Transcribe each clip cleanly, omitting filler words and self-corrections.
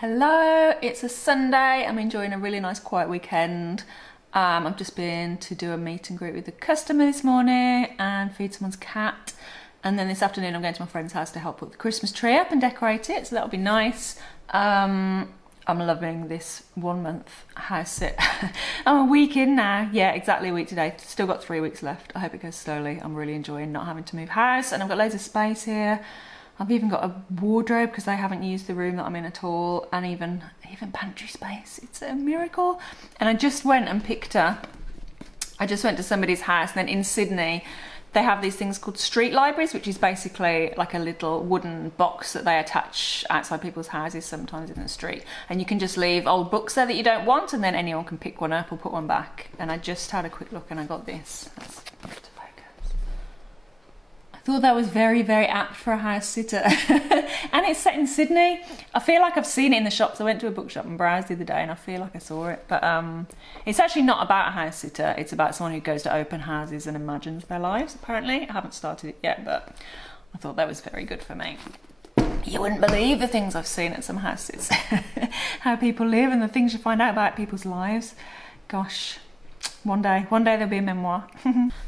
Hello, it's a Sunday. I'm enjoying a really nice quiet weekend. I've just been to do a meet and greet with a customer this morning and feed someone's cat. And then this afternoon I'm going to my friend's house to help put the Christmas tree up and decorate it, so that'll be nice. I'm loving this 1 month house sit. I'm a week in now. Yeah, exactly a week today. Still got 3 weeks left. I hope it goes slowly. I'm really enjoying not having to move house, and I've got loads of space here. I've even got a wardrobe because I haven't used the room that I'm in at all, and even pantry space. It's a miracle. And I just went to somebody's house, and then in Sydney they have these things called street libraries, which is basically like a little wooden box that they attach outside people's houses sometimes in the street, and you can just leave old books there that you don't want, and then anyone can pick one up or put one back. And I just had a quick look and I got this. That's I thought that was very, very apt for a house sitter. And it's set in Sydney. I feel like I've seen it in the shops. I went to a bookshop and browsed the other day and I feel like I saw it. But it's actually not about a house sitter. It's about someone who goes to open houses and imagines their lives, apparently. I haven't started it yet, but I thought that was very good for me. You wouldn't believe the things I've seen at some house sits. How people live and the things you find out about people's lives. Gosh. One day there'll be a memoir.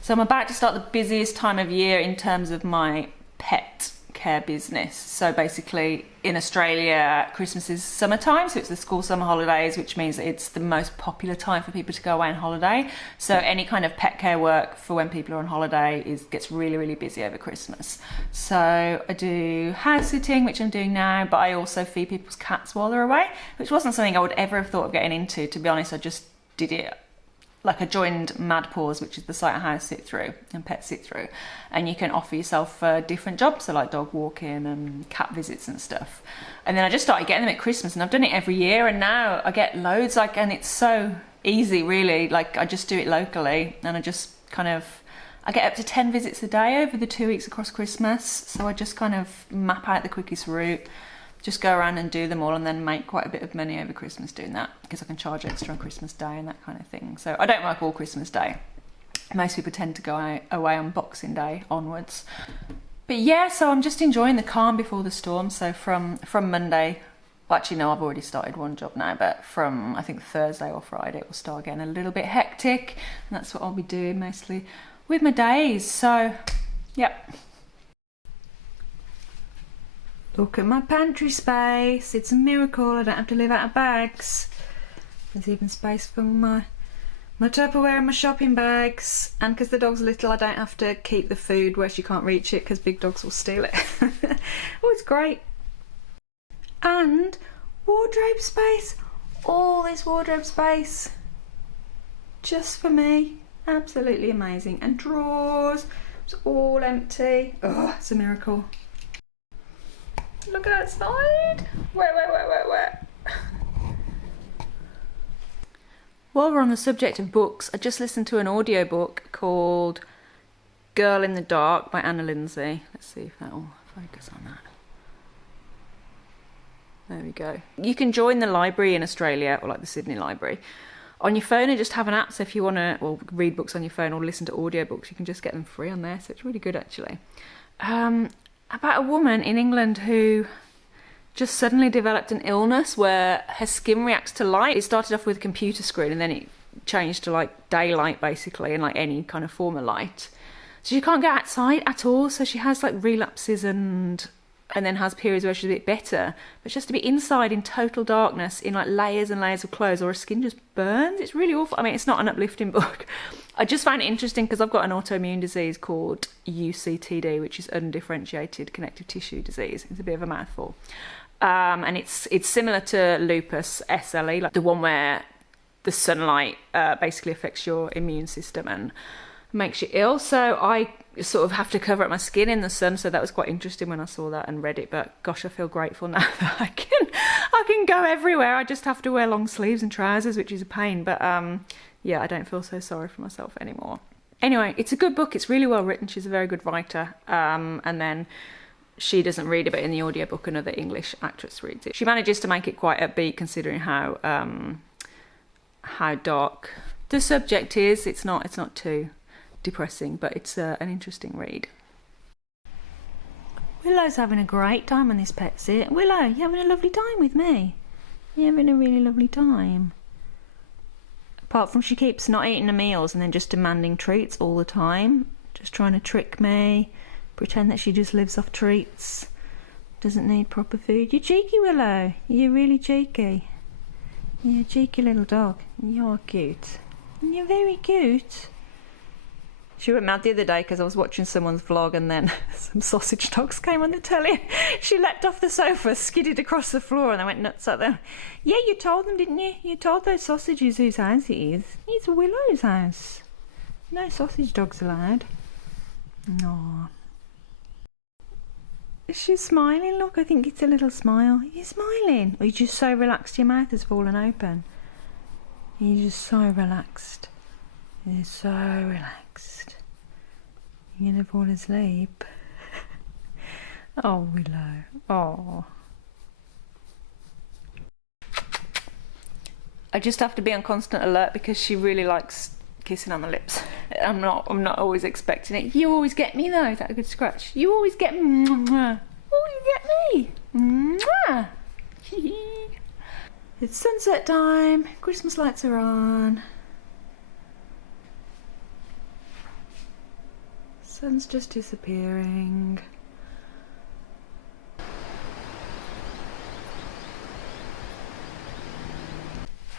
So I'm about to start the busiest time of year in terms of my pet care business. So basically in Australia, Christmas is summertime, so it's the school summer holidays, which means that it's the most popular time for people to go away on holiday. So any kind of pet care work for when people are on holiday gets really, really busy over Christmas. So I do house sitting, which I'm doing now, but I also feed people's cats while they're away, which wasn't something I would ever have thought of getting into. To be honest, I just did it. Like I joined MADPAWS, which is the site of house sit through and pet sit through, and you can offer yourself different jobs, so like dog walking and cat visits and stuff. And then I just started getting them at Christmas, and I've done it every year, and now I get loads. And it's so easy, really. Like I just do it locally, and I just I get up to 10 visits a day over the 2 weeks across Christmas. So I just kind of map out the quickest route. Just go around and do them all, and then make quite a bit of money over Christmas doing that, because I can charge extra on Christmas Day and that kind of thing. So I don't work all Christmas Day. Most people tend to go away on Boxing Day onwards. But yeah, so I'm just enjoying the calm before the storm. So from Monday, well actually no, I've already started one job now, but from I think Thursday or Friday it will start getting a little bit hectic, and that's what I'll be doing mostly with my days. So yep. Look at my pantry space. It's a miracle. I don't have to live out of bags. There's even space for my Tupperware and my shopping bags. And because the dog's little, I don't have to keep the food where she can't reach it, because big dogs will steal it. Oh, it's great. And wardrobe space. All this wardrobe space. Just for me. Absolutely amazing. And drawers. It's all empty. Oh, it's a miracle. Look outside. Where? While we're on the subject of books, I just listened to an audiobook called Girl in the Dark by Anna Lyndsey. Let's see if that will focus on that. There we go. You can join the library in Australia, or like the Sydney Library, on your phone and just have an app. So if you want to read books on your phone or listen to audiobooks, you can just get them free on there. So it's really good actually. About a woman in England who just suddenly developed an illness where her skin reacts to light. It started off with a computer screen, and then it changed to like daylight basically, and like any kind of form of light. So she can't get outside at all. So she has like relapses and then has periods where she's a bit better. But she has to be inside in total darkness in like layers and layers of clothes, or her skin just burns. It's really awful. I mean, it's not an uplifting book. I just found it interesting because I've got an autoimmune disease called UCTD, which is undifferentiated connective tissue disease. It's a bit of a mouthful. And it's similar to lupus, SLE, like the one where the sunlight basically affects your immune system and makes you ill. So I sort of have to cover up my skin in the sun, so that was quite interesting when I saw that and read it. But gosh, I feel grateful now that I can go everywhere. I just have to wear long sleeves and trousers, which is a pain, but yeah, I don't feel so sorry for myself anymore. Anyway, it's a good book. It's really well written. She's a very good writer. And then she doesn't read it, but in the audiobook another English actress reads it. She manages to make it quite upbeat considering how dark the subject is. It's not too depressing, but it's an interesting read. Willow's having a great time on this pet sit. Willow, you having a lovely time with me? You're having a really lovely time. Apart from she keeps not eating the meals and then just demanding treats all the time. Just trying to trick me. Pretend that she just lives off treats. Doesn't need proper food. You're cheeky, Willow. You're really cheeky. You're a cheeky little dog. You're cute. You're very cute. She went mad the other day because I was watching someone's vlog and then some sausage dogs came on the telly. She leapt off the sofa, skidded across the floor, and I went nuts at them. Yeah, you told them, didn't you? You told those sausages whose house it is. It's Willow's house. No sausage dogs allowed. No. She's smiling, look. I think it's a little smile. You're smiling. Or you're just so relaxed your mouth has fallen open. You're just so relaxed. You're so relaxed. You're gonna fall asleep. Oh, Willow. Oh. I just have to be on constant alert because she really likes kissing on the lips. I'm not always expecting it. You always get me though. Is that a good scratch? You always get me. Always get me. It's sunset time. Christmas lights are on. Sun's just disappearing.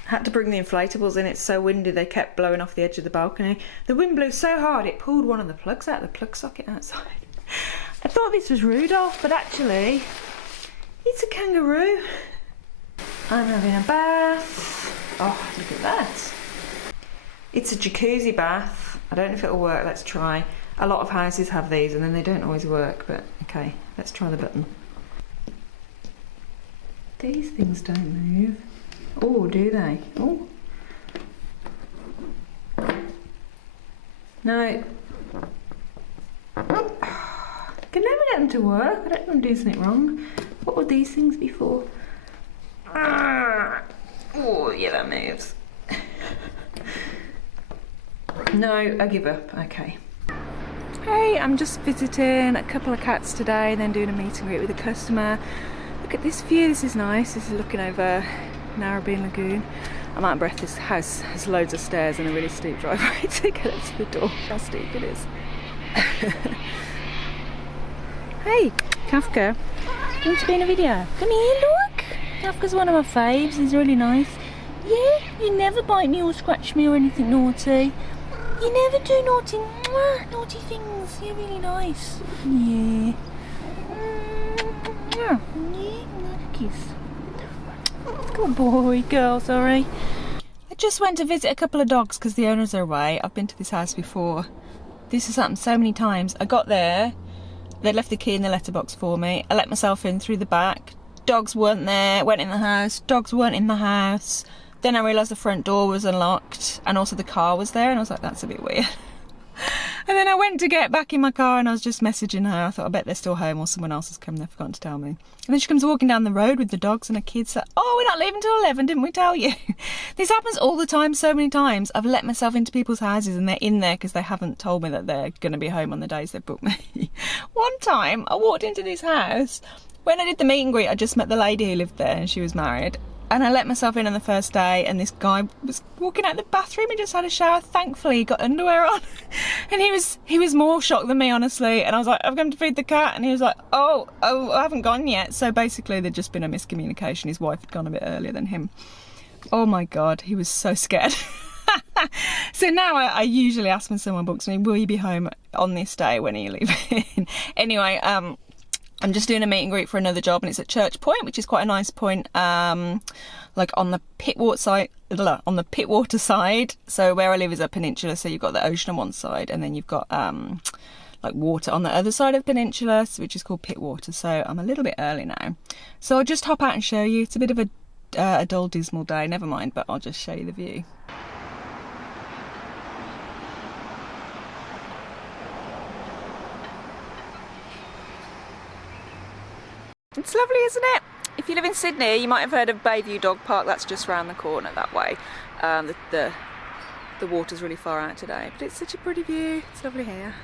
Had to bring the inflatables in, it's so windy they kept blowing off the edge of the balcony. The wind blew so hard it pulled one of the plugs out of the plug socket outside. I thought this was Rudolph, but actually it's a kangaroo. I'm having a bath. Oh, look at that. It's a jacuzzi bath. I don't know if it'll work, let's try. A lot of houses have these and then they don't always work, but okay, let's try the button. These things don't move. Oh, do they? Oh. No. Can never get them to work. I don't think I'm doing something wrong. What were these things before? Oh, yeah, that moves. No, I give up. Okay. Hey, I'm just visiting a couple of cats today, then doing a meet and greet with a customer. Look at this view. This is nice. This is looking over Narrabeen Lagoon. I'm out of breath. This house has loads of stairs and a really steep driveway to get up to the door. How steep it is. Hey, Kafka. You want to be in a video? Come here, look. Kafka's one of my faves. He's really nice. Yeah, you never bite me or scratch me or anything naughty. You never do naughty things. You're really nice. Yeah. Yeah, kiss. Good boy, girl, sorry. I just went to visit a couple of dogs because the owners are away. I've been to this house before. This has happened so many times. I got there, they left the key in the letterbox for me. I let myself in through the back. Dogs weren't there, went in the house. Dogs weren't in the house. Then I realised the front door was unlocked and also the car was there and I was like, that's a bit weird. And then I went to get back in my car and I was just messaging her. I thought, I bet they're still home or someone else has come, they've forgotten to tell me. And then she comes walking down the road with the dogs and her kids like, oh, we're not leaving till 11, didn't we tell you? This happens all the time, so many times. I've let myself into people's houses and they're in there because they haven't told me that they're going to be home on the days they've booked me. One time I walked into this house. When I did the meet and greet, I just met the lady who lived there and she was married. And I let myself in on the first day and this guy was walking out the bathroom and just had a shower. Thankfully he got underwear on. And he was more shocked than me, honestly. And I was like, I've come to feed the cat. And he was like, oh, I haven't gone yet. So basically there'd just been a miscommunication. His wife had gone a bit earlier than him. Oh my God, he was so scared. So now I usually ask when someone books me, will you be home on this day? When are you leaving? Anyway, I'm just doing a meet and greet for another job and it's at Church Point, which is quite a nice point, like on the Pittwater side. So where I live is a peninsula, so you've got the ocean on one side and then you've got like water on the other side of the peninsula, which is called Pittwater. So I'm a little bit early now. So I'll just hop out and show you. It's a bit of a dull, dismal day, never mind, but I'll just show you the view. It's lovely, isn't it? If you live in Sydney, you might have heard of Bayview Dog Park. That's just round the corner that way. The water's really far out today, but it's such a pretty view. It's lovely here.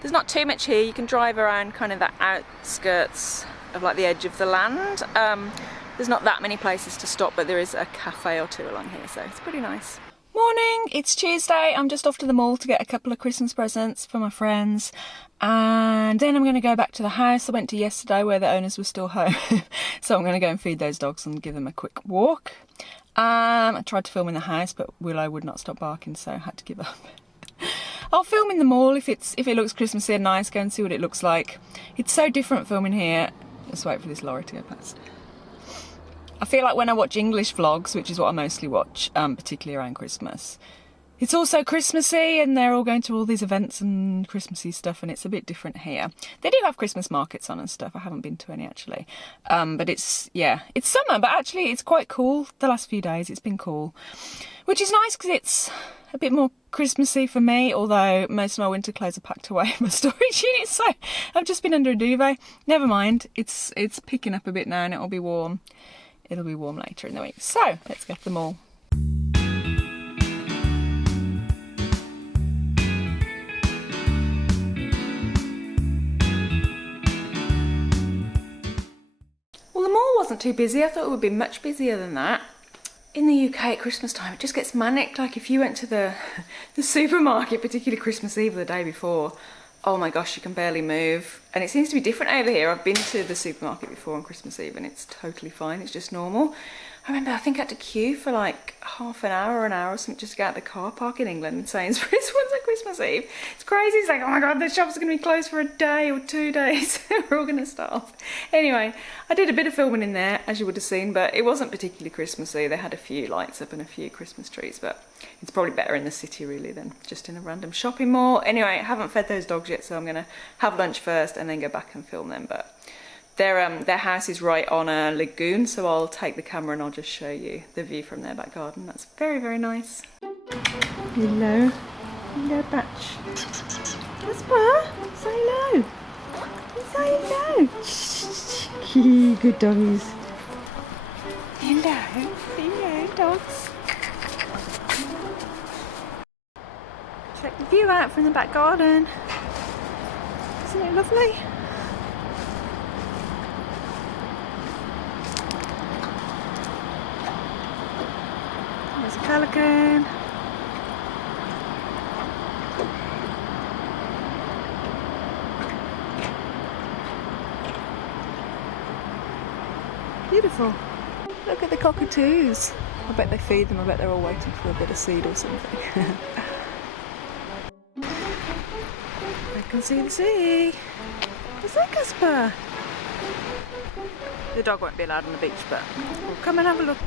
There's not too much here. You can drive around kind of the outskirts of like the edge of the land. There's not that many places to stop, but there is a cafe or two along here, so it's pretty nice. Morning, it's Tuesday. I'm just off to the mall to get a couple of Christmas presents for my friends, and then I'm going to go back to the house I went to yesterday where the owners were still home. So I'm going to go and feed those dogs and give them a quick walk. I tried to film in the house, but Willow would not stop barking, so I had to give up. I'll film in the mall if it looks Christmassy and nice. Go and see what it looks like. It's so different filming here. Just wait for this lorry to go past. I feel like when I watch English vlogs, which is what I mostly watch, particularly around Christmas, it's also Christmassy and they're all going to all these events and Christmassy stuff, and it's a bit different here. They do have Christmas markets on and stuff. I haven't been to any actually. But it's summer, but actually it's quite cool. The last few days it's been cool, which is nice because it's a bit more Christmassy for me, although most of my winter clothes are packed away in my storage unit, so I've just been under a duvet. Never mind, it's picking up a bit now and it'll be warm. It'll be warm later in the week. So, let's go to the mall. Well, the mall wasn't too busy. I thought it would be much busier than that. In the UK at Christmas time, it just gets manic. Like if you went to the supermarket, particularly Christmas Eve or the day before, oh my gosh, you can barely move. And it seems to be different over here. I've been to the supermarket before on Christmas Eve and it's totally fine. It's just normal. I remember I think I had to queue for like half an hour or an hour or something just to get out of the car park in England in Sainsbury's once at Christmas Eve. It's crazy. It's like, oh my God, the shops are going to be closed for a day or 2 days. We're all going to starve. Anyway, I did a bit of filming in there, as you would have seen, but it wasn't particularly Christmassy. They had a few lights up and a few Christmas trees, but it's probably better in the city really than just in a random shopping mall. Anyway, I haven't fed those dogs yet, so I'm going to have lunch first and then go back and film them. But their house is right on a lagoon, so I'll take the camera and I'll just show you the view from their back garden. That's very, very nice. Hello. Hello, Batch. Jasper, say hello. Say hello. Good doggies. Hello. Hello, dogs. Check the view out from the back garden. Isn't it lovely? There's a pelican. Beautiful. Look at the cockatoos. I bet they feed them. I bet they're all waiting for a bit of seed or something. I can see the sea. Is that Casper? The dog won't be allowed on the beach, but we'll come and have a look.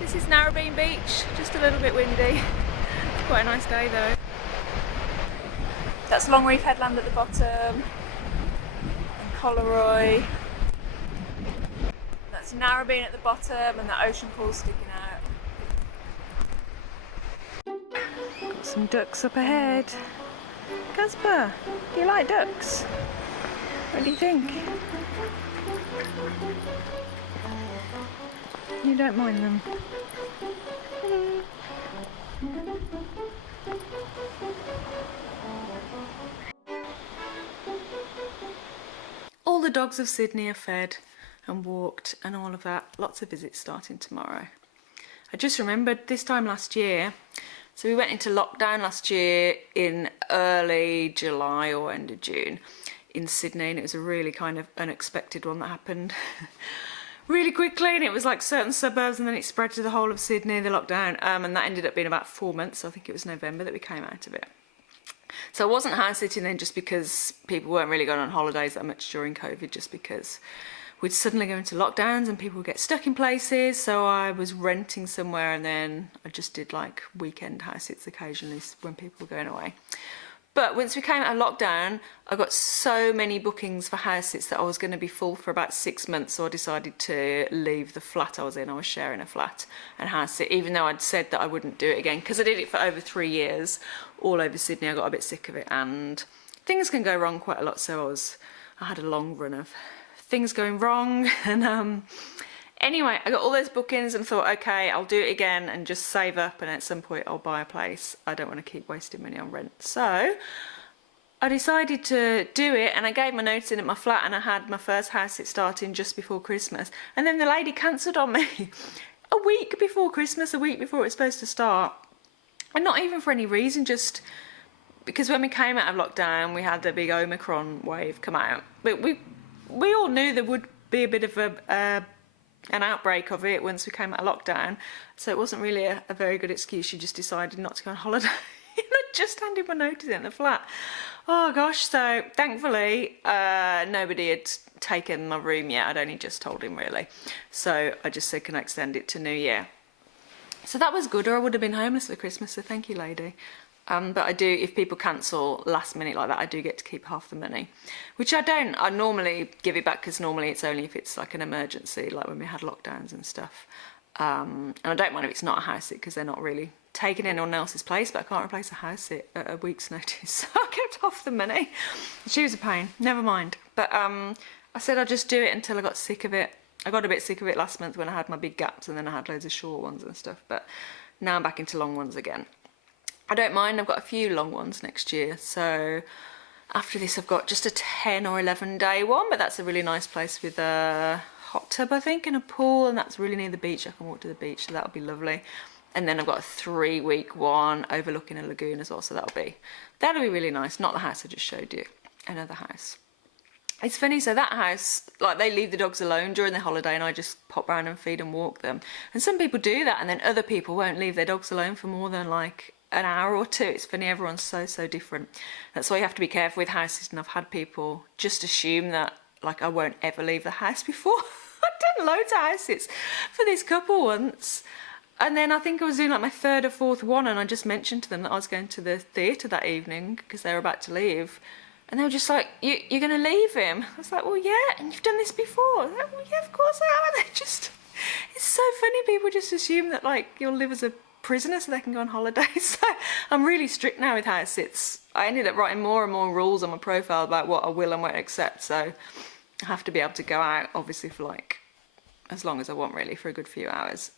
This is Narrabeen Beach, just a little bit windy. It's quite a nice day though. That's Longreef Headland at the bottom, and Coleroy. That's Narrabeen at the bottom, and the ocean pool sticking out. Got some ducks up ahead. Casper, do you like ducks? What do you think? You don't mind them? Hello. All the dogs of Sydney are fed and walked and all of that. Lots of visits starting tomorrow. I just remembered this time last year, so we went into lockdown last year in early July or end of June in Sydney, and it was a really kind of unexpected one that happened really quickly, and it was like certain suburbs and then it spread to the whole of Sydney, the lockdown, and that ended up being about 4 months. So I think it was November that we came out of it. So I wasn't house sitting then just because people weren't really going on holidays that much during COVID, just because we'd suddenly go into lockdowns and people would get stuck in places. So I was renting somewhere, and then I just did like weekend house sits occasionally when people were going away. But once we came out of lockdown, I got so many bookings for house sits that I was going to be full for about 6 months, so I decided to leave the flat I was in. I was sharing a flat and house sit, even though I'd said that I wouldn't do it again, because I did it for over 3 years all over Sydney. I got a bit sick of it, and things can go wrong quite a lot, so I had a long run of things going wrong, and anyway, I got all those bookings and thought, okay, I'll do it again and just save up, and at some point I'll buy a place. I don't want to keep wasting money on rent. So I decided to do it, and I gave my notice in at my flat, and I had my first house sit starting just before Christmas, and then the lady cancelled on me a week before Christmas, a week before it was supposed to start, and not even for any reason, just because when we came out of lockdown we had the big Omicron wave come out, but we all knew there would be a bit of an outbreak of it once we came out of lockdown, so it wasn't really a very good excuse. She just decided not to go on holiday. I just handed my notice in the flat. Oh gosh, so thankfully nobody had taken my room yet. I'd only just told him really. So I just said, can I extend it to New Year? So that was good, or I would have been homeless for Christmas, so thank you, lady. But I do, if people cancel last minute like that, I do get to keep half the money, which I don't. I normally give it back because normally it's only if it's like an emergency, like when we had lockdowns and stuff. And I don't mind if it's not a house sit because they're not really taking anyone else's place, but I can't replace a house sit at a week's notice. So I kept half the money. She was a pain, never mind. But I said I'd just do it until I got sick of it. I got a bit sick of it last month when I had my big gaps, and then I had loads of short ones and stuff, but now I'm back into long ones again. I don't mind, I've got a few long ones next year, so after this I've got just a 10 or 11 day one, but that's a really nice place with a hot tub, I think, and a pool, and that's really near the beach. I can walk to the beach, so that'll be lovely. And then I've got a 3-week one overlooking a lagoon as well, so that'll be really nice. Not the house I just showed you, another house. It's funny, so that house, like, they leave the dogs alone during their holiday and I just pop round and feed and walk them. And some people do that, and then other people won't leave their dogs alone for more than like an hour or two. It's funny, everyone's so different. That's why you have to be careful with houses, and I've had people just assume that like I won't ever leave the house before. I've done loads of houses for this couple once, and then I think I was doing like my 3rd or 4th one, and I just mentioned to them that I was going to the theatre that evening because they were about to leave, and they were just like, you're going to leave him? I was like, well, yeah, and you've done this before. I was like, well, yeah, of course I am. And they just, it's so funny, people just assume that like you'll live as a prisoner so they can go on holiday. So I'm really strict now with house sits. I ended up writing more and more rules on my profile about what I will and won't accept, so I have to be able to go out obviously for like as long as I want, really, for a good few hours,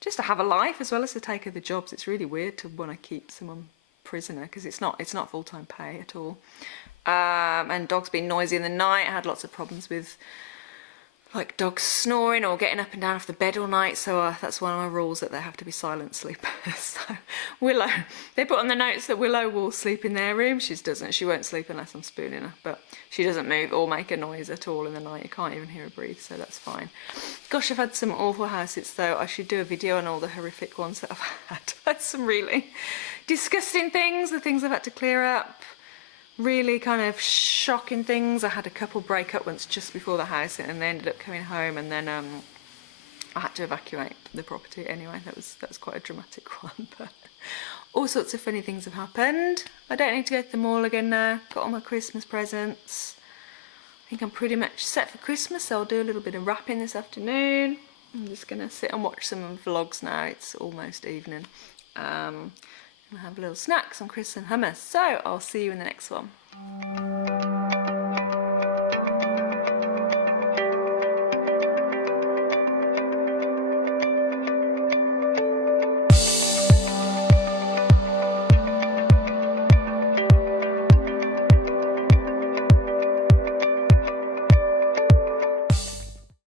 just to have a life as well as to take other jobs. It's really weird to want to keep someone prisoner because it's not full-time pay at all. And dogs being noisy in the night. I had lots of problems with like dogs snoring or getting up and down off the bed all night, so that's one of my rules, that they have to be silent sleepers. So Willow, they put on the notes that Willow will sleep in their room. She doesn't. She won't sleep unless I'm spooning her, but she doesn't move or make a noise at all in the night. You can't even hear her breathe, so that's fine. Gosh, I've had some awful house sits though. I should do a video on all the horrific ones that I've had. I've had some really disgusting things, the things I've had to clear up. Really kind of shocking things. I had a couple break up once just before the house, and they ended up coming home, and then I had to evacuate the property anyway. That was quite a dramatic one, but all sorts of funny things have happened. I don't need to go to the mall again now. Got all my Christmas presents. I think I'm pretty much set for Christmas, so I'll do a little bit of wrapping this afternoon. I'm just gonna sit and watch some vlogs now. It's almost evening. I'll have a little snack, some crisps and hummus. So I'll see you in the next one.